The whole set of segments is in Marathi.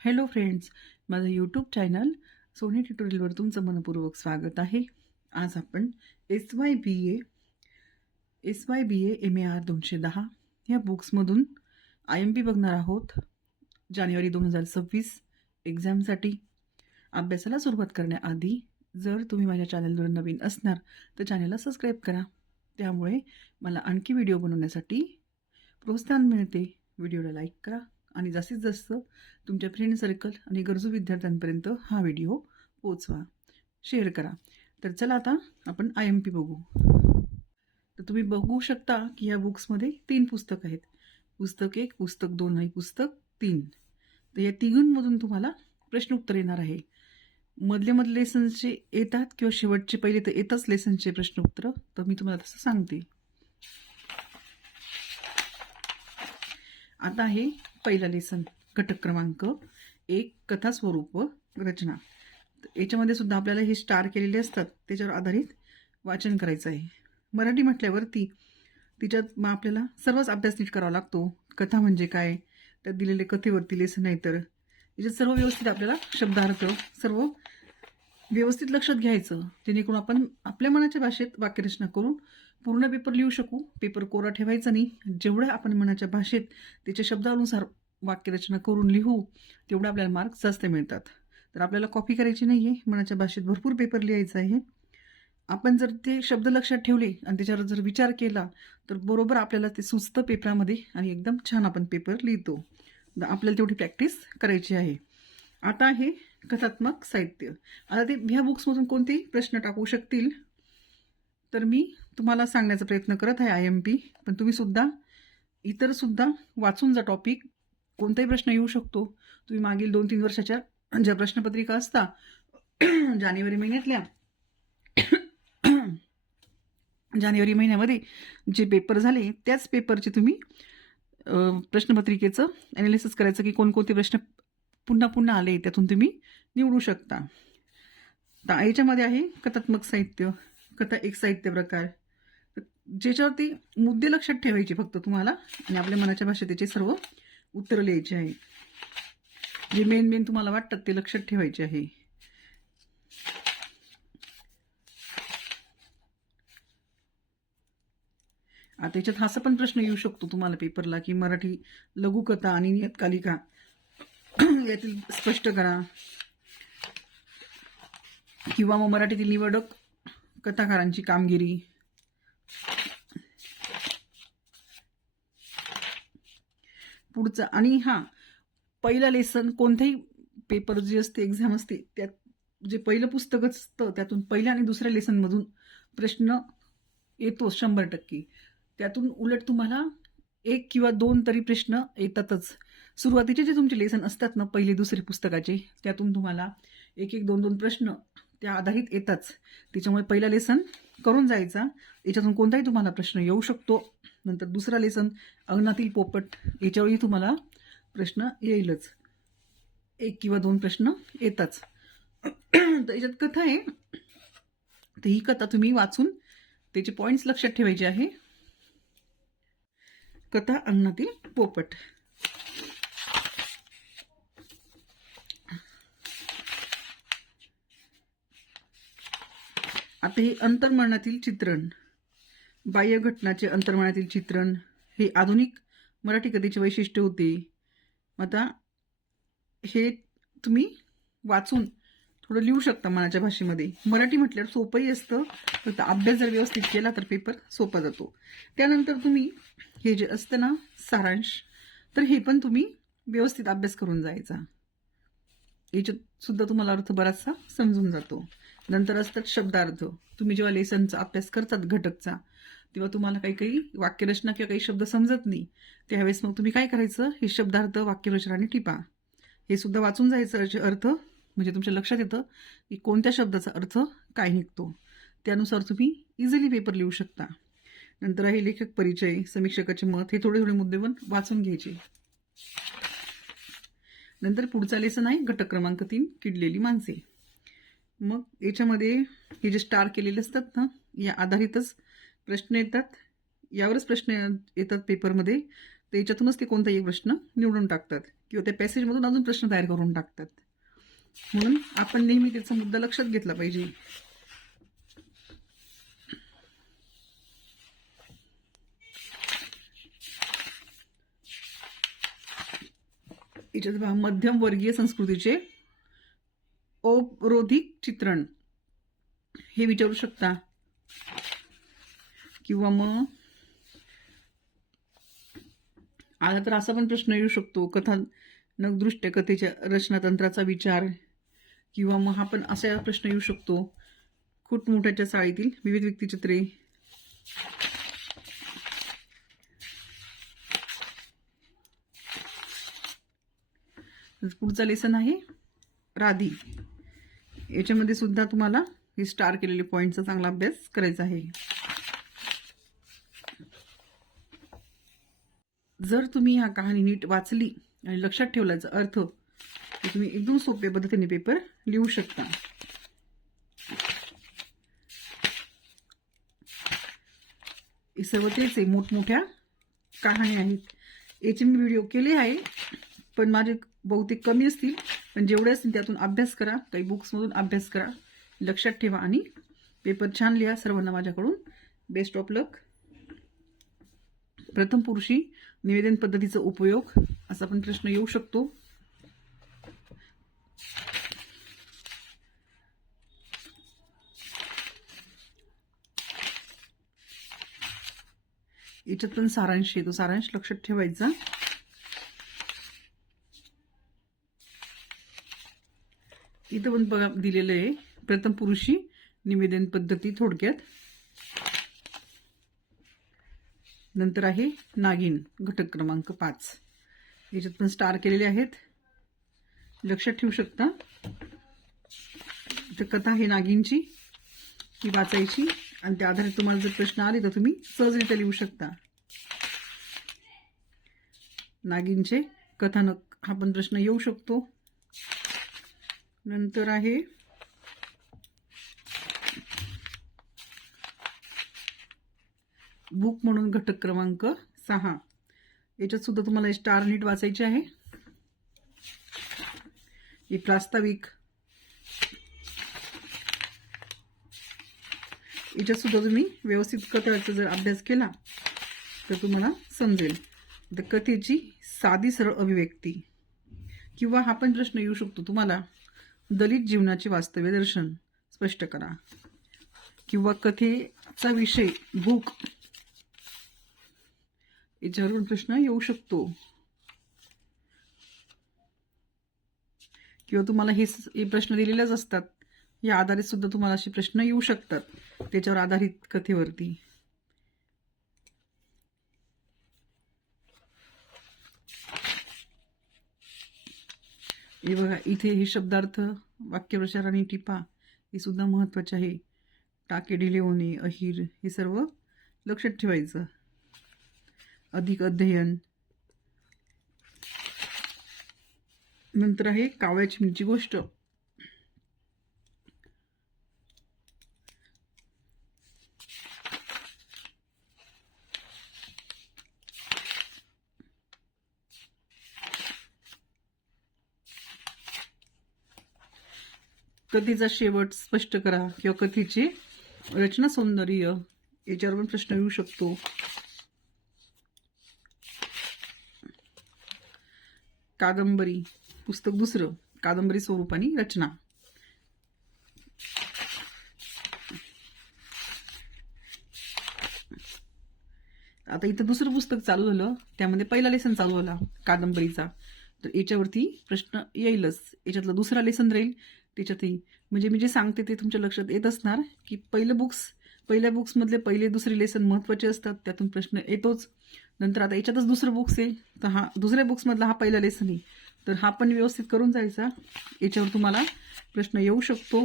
हॅलो फ्रेंड्स माझं यूट्यूब चॅनल सोनी ट्युटोरियलवर तुमचं मनपूर्वक स्वागत आहे. आज आपण S Y B A S Y B A M A R दोनशे दहा ह्या बुक्समधून आय एम पी बघणार आहोत. जानेवारी दोन हजार सव्वीस एक्झामसाठी अभ्यासाला सुरुवात करण्याआधी जर तुम्ही माझ्या चॅनलवर नवीन असणार तर चॅनलला सबस्क्राईब करा. त्यामुळे मला आणखी व्हिडिओ बनवण्यासाठी प्रोत्साहन मिळते. व्हिडिओला लाईक करा. आणि जास्तीत जास्त तुमच्या फ्रेंड सर्कल आणि गरजू विद्यार्थ्यांपर्यंत हा व्हिडिओ पोचवा शेअर करा. तर चला आता आपण आय एम पी बघू. तर तुम्ही बघू शकता की या बुक्समध्ये तीन पुस्तक आहेत. पुस्तक एक पुस्तक दोन आणि पुस्तक तीन. तर या तिघांमधून तुम्हाला प्रश्न उत्तर येणार आहे. मधले मधले लेसन्सचे येतात किंवा शेवटचे पहिले तर येतच लेसनचे प्रश्न उत्तर. तर मी तुम्हाला तसं सांगते. आता आहे पहिला लेसन घटक क्रमांक एक कथा स्वरूप व रचना. याच्यामध्ये सुद्धा आपल्याला हे स्टार केलेले असतात त्याच्यावर आधारित वाचन करायचं आहे. मराठी म्हटल्यावरती तिच्यात मग आपल्याला सर्वच अभ्यास नीट करावा लागतो. कथा म्हणजे काय? त्यात दिलेले कथेवरती लेसन नाही तर. याच्यात सर्व व्यवस्थित आपल्याला शब्दार्थ सर्व व्यवस्थित लक्षात घ्यायचं. जेणेकरून आपण आपल्या मनाच्या भाषेत वाक्यरचना करून पूर्ण पेपर लिहू शकू. पेपर कोरा ठेवायचा नाही. जेवढं आपण मनाच्या भाषेत त्याच्या शब्दानुसार वाक्यरचना करून लिहू तेवढे आपल्याला मार्क्स जास्त मिळतात. तर आपल्याला कॉपी करायची नाही आहे मनाच्या भाषेत भरपूर पेपर लिहायचा आहे. आपण जर ते शब्द लक्षात ठेवले आणि त्याच्यावर जर विचार केला तर बरोबर आपल्याला ते सुचतं पेपरामध्ये आणि एकदम छान आपण पेपर लिहितो. आपल्याला तेवढी प्रॅक्टिस करायची आहे. आता आहे कथात्मक साहित्य. आता ते ह्या बुक्समधून कोणतेही प्रश्न टाकू शकतील. तर मी तुम्हाला सांगण्याचा प्रयत्न करत आहे आय एम पी पण तुम्हीसुद्धा इतरसुद्धा वाचून जा टॉपिक कोणताही प्रश्न येऊ शकतो. तुम्ही मागील दोन तीन वर्षाच्या ज्या प्रश्नपत्रिका असता जानेवारी महिन्यातल्या जानेवारी महिन्यामध्ये जे पेपर झाले त्याच पेपरचे तुम्ही प्रश्नपत्रिकेचं ॲनालिसिस करायचं की कोणकोणते प्रश्न पुन्हा पुन्हा आले त्यातून तुम्ही निवडू शकता. तर याच्यामध्ये आहे कथात्मक साहित्य. कथा एक साहित्य प्रकार. ज्याच्यावरती मुद्दे लक्षात ठेवायचे फक्त तुम्हाला आणि आपल्या मनाच्या भाषेत त्याचे सर्व उत्तरं लिहायची आहे. जे मेन मेन तुम्हाला वाटतात ते लक्षात ठेवायचे आहे. आता याच्यात असा पण प्रश्न येऊ शकतो तुम्हाला पेपरला की मराठी लघुकथा आणि नियतकालिका यातील स्पष्ट करा. किंवा मग मराठीतील निवडक कथाकारांची कामगिरी. पुढचं आणि हां पहिलं लेसन कोणत्याही पेपर जे असते एक्झाम असते त्यात जे पहिलं पुस्तकच असतं त्यातून पहिल्या आणि दुसऱ्या लेसनमधून प्रश्न येतो शंभर टक्के. त्यातून उलट तुम्हाला एक किंवा दोन तरी प्रश्न येतातच. सुरुवातीचे जे तुमचे लेसन असतात ना पहिले दुसरे पुस्तकाचे त्यातून तुम्हाला एक एक दोन दोन प्रश्न त्या आधारित येतच. त्याच्यामुळे पहिला लेसन करून जायचा. याच्यातून कोणताही तुम्हाला प्रश्न येऊ शकतो. नंतर दुसरा लेसन अंगणातील पोपट याच्यावरही तुम्हाला प्रश्न येईलच. एक किंवा दोन प्रश्न येतच. तर याच्यात कथा आहे. तर ही कथा तुम्ही वाचून त्याचे पॉईंट्स लक्षात ठेवायचे आहे. कथा अंगणातील पोपट. आता हे अंतर्मनातील चित्रण. बाह्य घटनाचे अंतर्मनातील चित्रण हे आधुनिक मराठी कथेचे वैशिष्ट्य होते. आता हे तुम्ही वाचून थोडं लिहू शकता मनाच्या भाषेमध्ये. मराठी म्हटल्यावर सोपंही असतं फक्त अभ्यास जर व्यवस्थित केला तर पेपर सोपा जातो. त्यानंतर तुम्ही हे जे असतं ना सारांश तर हे पण तुम्ही व्यवस्थित अभ्यास करून जायचा. याच्यात सुद्धा तुम्हाला अर्थ बराचसा समजून जातो. नंतर असतात शब्दार्थ. तुम्ही जेव्हा लेसनचा अभ्यास करतात घटकचा तेव्हा तुम्हाला काही काही वाक्यरचना किंवा काही शब्द समजत नाही. त्यावेळेस मग तुम्ही काय करायचं? हे शब्दार्थ वाक्यरचना आणि टिपा. हे सुद्धा वाचून जायचं. अर्थ म्हणजे तुमच्या लक्षात येतं की कोणत्या शब्दाचा अर्थ काय निघतो. त्यानुसार तुम्ही इझिली पेपर लिहू शकता. नंतर आहे लेखक परिचय समीक्षकाचे मत हे थोडे थोडे मुद्दे पण वाचून घ्यायचे. नंतर पुढचा लेसन आहे घटक क्रमांक तीन किडलेली माणसे. मग याच्यामध्ये हे जे स्टार केलेले असतात ना या आधारितच प्रश्न येतात. यावरच प्रश्न येतात पेपरमध्ये तर याच्यातूनच ते कोणताही एक प्रश्न निवडून टाकतात. किंवा त्या पॅसेजमधून अजून प्रश्न तयार करून टाकतात. म्हणून आपण नेहमी त्याचा मुद्दा लक्षात घेतला पाहिजे. याच्यात मध्यम मध्यमवर्गीय संस्कृतीचे औपरोधिक चित्रण. हे विचारू शकता. किंवा मग आला तर असा पण प्रश्न येऊ शकतो कथानकदृष्ट्या कथेच्या रचनातंत्राचा विचार. किंवा मग हा पण असा प्रश्न येऊ शकतो खूप मोठ्याच्या चाळीतील विविध व्यक्तिचित्रे. पुढचा लेसन आहे राधी. याच्यामध्ये सुद्धा तुम्हाला हे स्टार केलेले पॉईंटचा चांगला अभ्यास करायचा आहे. जर तुम्ही ह्या कहाणी नीट वाचली आणि लक्षात ठेवल्याचा अर्थ तर तुम्ही एकदम सोप्या पद्धतीने पेपर लिहू शकता. हे सर्व तेच आहे मोठमोठ्या कहाणी आहेत. याचे मी व्हिडिओ केले आहे पण माझे बहुतेक कमी असतील. पण जेवढे असतील त्यातून अभ्यास करा काही बुक्समधून अभ्यास करा. लक्षात ठेवा आणि पेपर छान लिहा सर्वांना माझ्याकडून. बेस्ट ऑफ लक प्रथम पुरुषी निवेदन पद्धतीचा उपयोग असा पण प्रश्न येऊ शकतो. याच्यात पण सारांश येतो सारांश लक्षात ठेवायचा. इथं पण बघा दिलेलं आहे. प्रथम पुरुषी निवेदन पद्धती थोडक्यात. नंतर आहे नागिन घटक क्रमांक पाच. याच्यात पण स्टार केलेले आहेत. लक्षात ठेवू शकता. तर कथा आहे नागिनची. ती वाचायची. आणि त्या आधारे तुम्हाला जर प्रश्न आले तर तुम्ही सहजरित्या लिहू शकता. नागिनचे कथानक हा पण प्रश्न येऊ शकतो. नंतर आहे बुक म्हणून घटक क्रमांक सहा. याच्यात सुद्धा तुम्हाला स्टार नीट वाचायचे आहे. हे प्रास्ताविक. याच्यात सुद्धा तुम्ही व्यवस्थित कथाचा जर अभ्यास केला तर तुम्हाला समजेल. तर कथेची साधी सरळ अभिव्यक्ती. किंवा हा पण प्रश्न येऊ शकतो तुम्हाला. दलित जीवनाचे वास्तव्य दर्शन. स्पष्ट करा. किंवा कथेचा विषय भूक. याच्यावरून प्रश्न येऊ शकतो. किंवा तुम्हाला हे हे प्रश्न दिलेलेच असतात. या आधारित सुद्धा तुम्हाला असे प्रश्न येऊ शकतात. त्याच्यावर आधारित कथेवरती. हे बघा इथे हे शब्दार्थ वाक्यप्रचार आणि टिपा हे सुद्धा महत्त्वाचे आहे. टाके डिलेवणे होणे अहिर हे सर्व लक्षात ठेवायचं. अधिक अध्ययन. नंतर आहे कावळ्या चिमणीची गोष्ट. कथेचा शेवट स्पष्ट करा किंवा कथेचे रचना सौंदर्य याच्यावर पण प्रश्न येऊ शकतो. कादंबरी पुस्तक दुसरं कादंबरी स्वरूप आणि रचना. आता इथं दुसरं पुस्तक चालू झालं त्यामध्ये पहिला लेसन चालू झाला कादंबरीचा. तर याच्यावरती प्रश्न येईलच याच्यातला दुसरा लेसन राहील त्याच्यातही. म्हणजे मी जे सांगते ते तुमच्या लक्षात येत असणार की पहिलं बुक्स पहिल्या बुक्समधले पहिले दुसरे लेसन महत्त्वाचे असतात त्यातून प्रश्न येतोच. नंतर आता याच्यातच दुसरं बुक्स आहे तर हा दुसऱ्या बुक्समधला हा पहिला लेसन आहे. तर हा पण व्यवस्थित करून जायचा. याच्यावर तुम्हाला प्रश्न येऊ शकतो.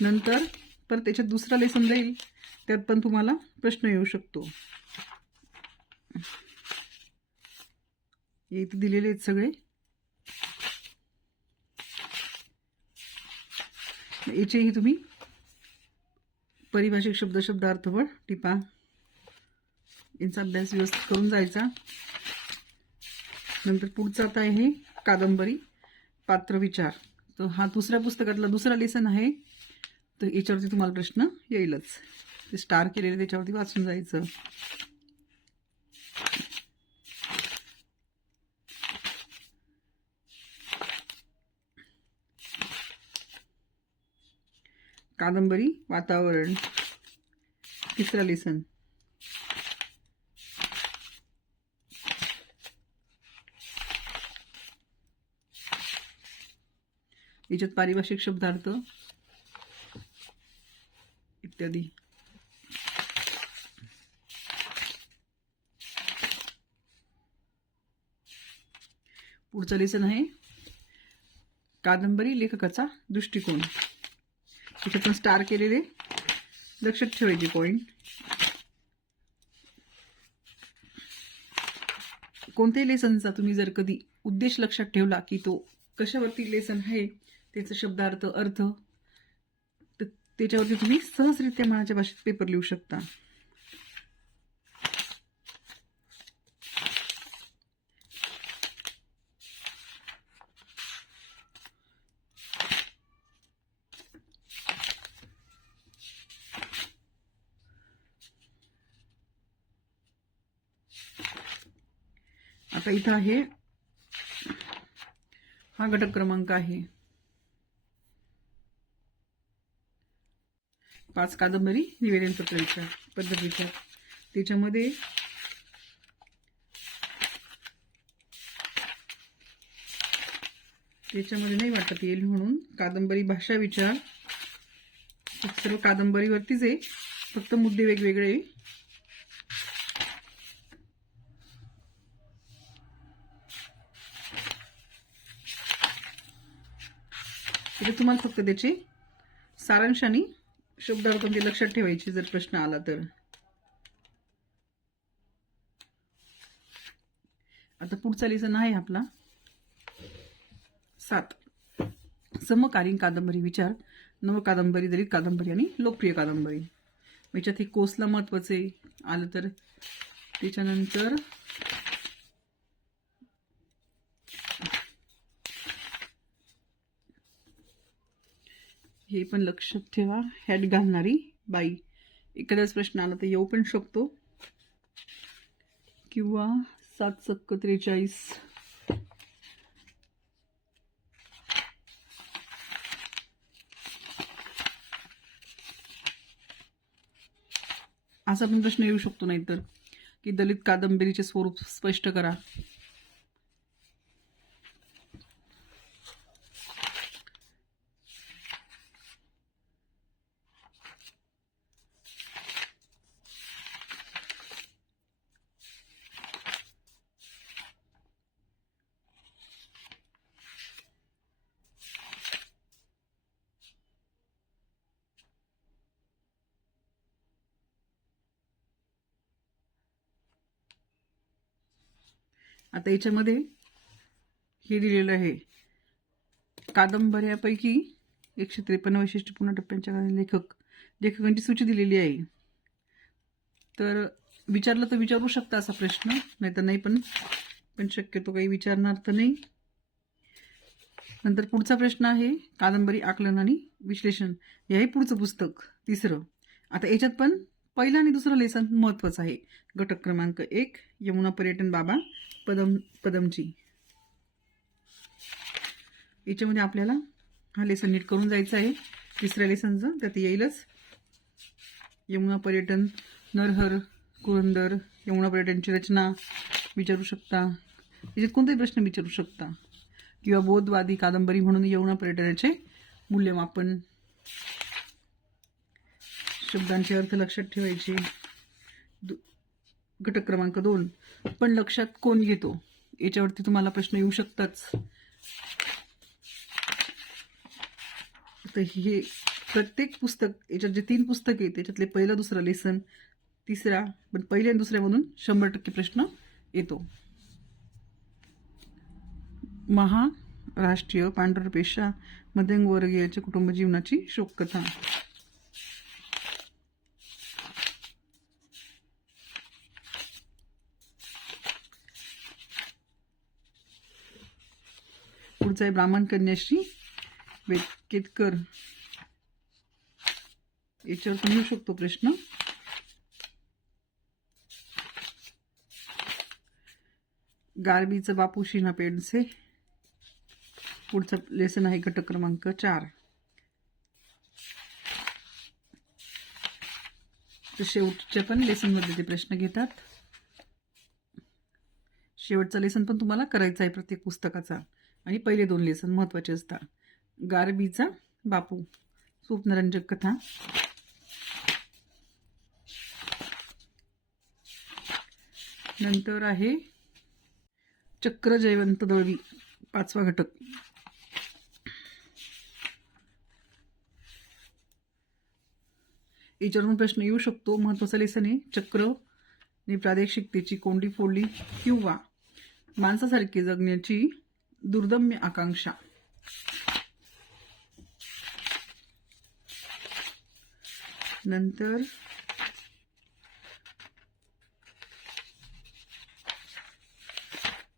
नंतर परत त्याच्यात दुसरा लेसन जाईल त्यात पण तुम्हाला प्रश्न येऊ शकतो. हे इथे दिलेले आहेत सगळे. याचेही तुम्ही परिभाषिक शब्द शब्दार्थवळ टिपा. यांचा अभ्यास व्यवस्थित करून जायचा. नंतर पुढचा आता आहे कादंबरी पात्रविचार तर हा दुसऱ्या पुस्तकातला दुसरा लेसन आहे. तर याच्यावरती तुम्हाला प्रश्न येईलच. ते स्टार केलेले त्याच्यावरती वाचून जायचं. कादंबरी वातावरण. तिसरा लेसन याच्यात पारिभाषिक शब्दार्थ. इत्यादी. पुढचं लेसन आहे कादंबरी लेखकाचा दृष्टिकोन. त्याच्यातून स्टार केलेले. लक्षात ठेवायचे पॉईंट कोणत्याही लेसनचा तुम्ही जर कधी उद्देश लक्षात ठेवला की तो कशावरती लेसन आहे त्याचा शब्दार्थ अर्थ तर त्याच्यावरती तुम्ही सहजरित्या मनाच्या भाषेत पेपर लिहू शकता. आता इथं आहे. हा घटक क्रमांक आहे. पाच कादंबरी निवेदन पत्र विचार त्याच्यामध्ये त्याच्यामध्ये नाही वाटत येईल म्हणून कादंबरी भाषा विचार. सर्व कादंबरीवरतीच आहे. फक्त मुद्दे वेगवेगळे. आहे. तुम्हाला फक्त त्याची सारांश आणि शब्दार्थ लक्षात ठेवायची जर प्रश्न आला तर. आता पुढचा लेसन आहे आपला. सात. समकालीन कादंबरी विचार. नव कादंबरी दलित कादंबरी आणि लोकप्रिय कादंबरी. याच्यात हे कोसला महत्त्वाचे आलं तर. त्याच्यानंतर हे पण लक्षात ठेवा. हॅट घालणारी बाई. एखाद्याच प्रश्न आला तर येऊ पण शकतो. किंवा सात सक्क त्रेचाळीस. असा पण प्रश्न येऊ शकतो नाहीतर. की दलित कादंबरीचे स्वरूप स्पष्ट करा. आता याच्यामध्ये हे दिलेलं आहे. कादंबऱ्यापैकी एकशे त्रेपन्न वैशिष्ट्यपूर्ण टप्प्यांच्या लेखक लेखकांची सूची दिलेली आहे. तर विचारलं तर विचारू शकता असा प्रश्न नाही तर नाही पण पण शक्यतो काही विचारणार तर नाही. नंतर पुढचा प्रश्न आहे कादंबरी आकलन आणि विश्लेषण. हे आहे पुढचं पुस्तक तिसरं. आता याच्यात पण पहिलं आणि दुसरं लेसन महत्त्वाचं आहे. घटक क्रमांक एक यमुना पर्यटन बाबा. पदम पदमची याच्यामध्ये आपल्याला हा लेसन नीट करून जायचं आहे. तिसऱ्या लेसनचं त्यात येईलच. यमुना पर्यटन नरहर कुरंदर यमुना पर्यटनची रचना विचारू शकता. याच्यात कोणताही प्रश्न विचारू शकता. किंवा बोधवादी कादंबरी म्हणून यमुना पर्यटनाचे मूल्यमापन. शब्दांचे अर्थ लक्षात ठेवायचे. दु- घटक क्रमांक दोन. पण लक्षात कोण घेतो? याच्यावरती तुम्हाला प्रश्न येऊ शकताच. तर हे प्रत्येक पुस्तक याच्यात जे तीन पुस्तक आहे त्याच्यातले पहिलं दुसरं लेसन तिसरा पण पहिल्या आणि दुसऱ्यामधून शंभर टक्के प्रश्न येतो. महाराष्ट्रीय पांढरपेशा मध्यमवर्गीयाच्या कुटुंब जीवनाची शोककथा. पुढचं आहे ब्राह्मण कन्याश्री. वेटकेतकर याच्यावर पण येऊ शकतो प्रश्न. गारबीचं बापू शिना पेंडसे. पुढचं लेसन आहे घटक क्रमांक चार. शेवटच्या पण लेसनमध्ये ते प्रश्न घेतात. शेवटचा लेसन पण तुम्हाला करायचा आहे प्रत्येक पुस्तकाचा. आणि पहिले दोन लेसन महत्त्वाचे असतात. गारबीचा बापू स्वप्नरंजक कथा. नंतर आहे चक्र जयवंत दळवी पाचवा घटक. याच्यावरून प्रश्न येऊ शकतो. महत्त्वाचा लेसन आहे चक्र आणि प्रादेशिकतेची कोंडी फोडली किंवा माणसासारखी जगण्याची दुर्दम्य आकांक्षा. नंतर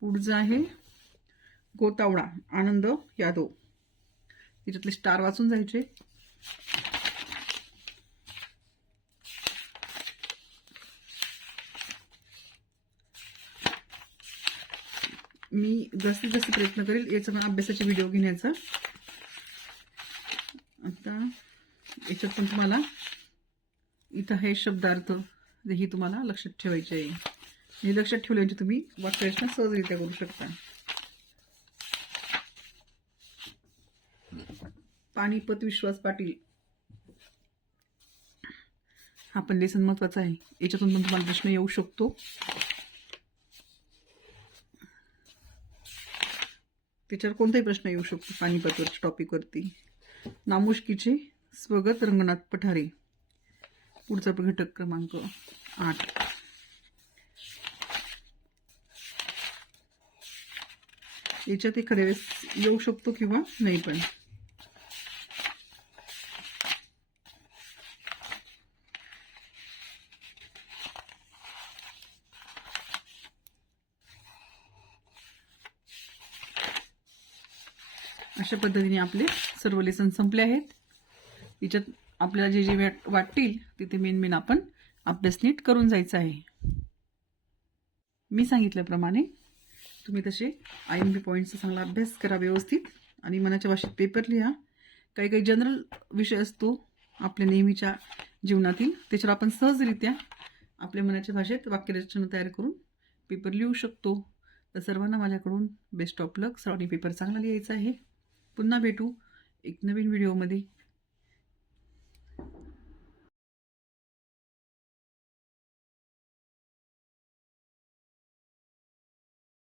पुढचं आहे गोतावडा आनंद यादव. त्याच्यातले स्टार वाचून जायचे. मी जास्तीत जास्त प्रयत्न करेल याचा पण अभ्यासाचे व्हिडिओ घेण्याचा. आता याच्यात पण तुम्हाला इथं हे शब्दार्थ ही तुम्हाला लक्षात ठेवायचे आहे. हे लक्षात ठेवल्याची तुम्ही वाक्यरचना सहजरित्या करू शकता. पानिपत विश्वास पाटील. हा पण लेसन महत्त्वाचा आहे. याच्यातून पण तुम्हाला प्रश्न येऊ शकतो. त्याच्यावर कोणताही प्रश्न येऊ शकतो पानिपतवरच्या टॉपिकवरती नामुष्कीचे स्वगत रंगनाथ पठारे. पुढचा घटक क्रमांक आठ. याच्यात एखाद्या वेळेस येऊ शकतो किंवा नाही पण. अशा पद्धतीने आपले सर्व लेसन संपले आहेत. याच्यात आपल्याला जे जे वाट वाटतील तिथे मेन मेन आपण अभ्यास नीट करून जायचं आहे. मी सांगितल्याप्रमाणे तुम्ही तसे आय एम बी पॉईंटचा चांगला अभ्यास करा व्यवस्थित आणि मनाच्या भाषेत पेपर लिहा. काही काही जनरल विषय असतो आपल्या नेहमीच्या जीवनातील त्याच्यावर आपण सहजरित्या आपल्या मनाच्या भाषेत वाक्यरचना तयार करून पेपर लिहू शकतो. तर सर्वांना माझ्याकडून बेस्ट ऑफ लक सर्वांनी पेपर चांगला लिहायचा आहे. पुन्हा भेटू एक नवीन व्हिडिओमध्ये.